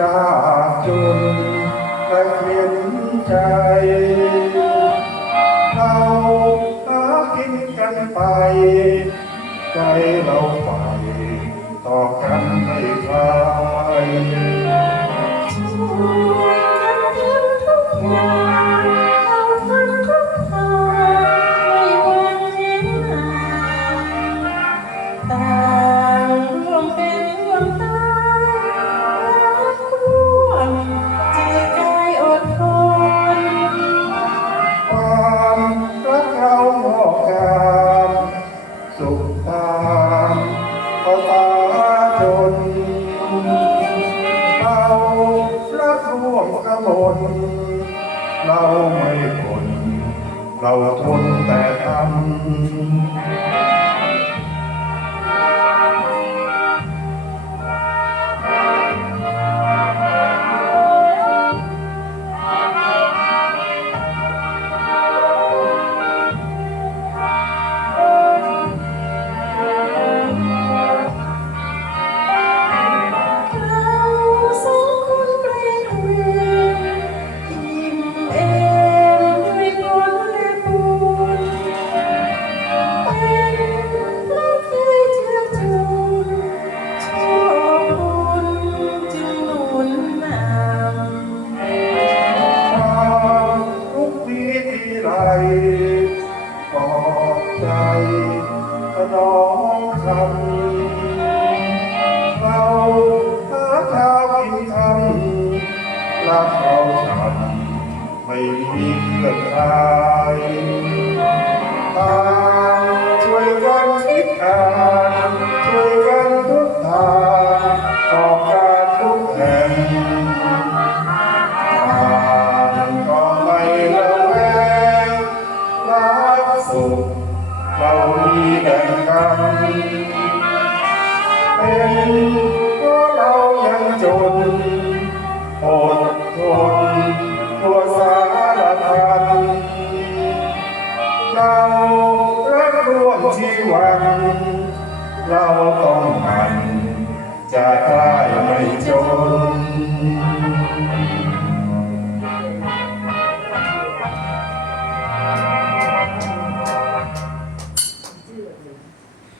ยากจนและเข็นใจเราหากินกันไปใจเราไปต่อกันไม่คลายช่วยกันทำทุกอย่างเราทำทุกทางไม่หวังเห็นหน้าต่างร่วมเป็นดวงตารักร่วมใจกายอดทนความรักเรางอกงามสุขตามภาษาจนเรารักร่วมกมลเราไม่ทนเราทนแต่ทำปลอบใจถนอมคำเราหาข้าวกินคำรักเราฉันไม่มีเกินใครต่างช่วยกันคิดอ่านช่วยกันทุกทางต่อการทุกแห่งก็ไม่ละแวงรักสุขเรามีแบ่งกันเป็นเพราะเรายังจนอดทนทั่วสารพันเรารักร่วมชีวันเราต้องหมั่น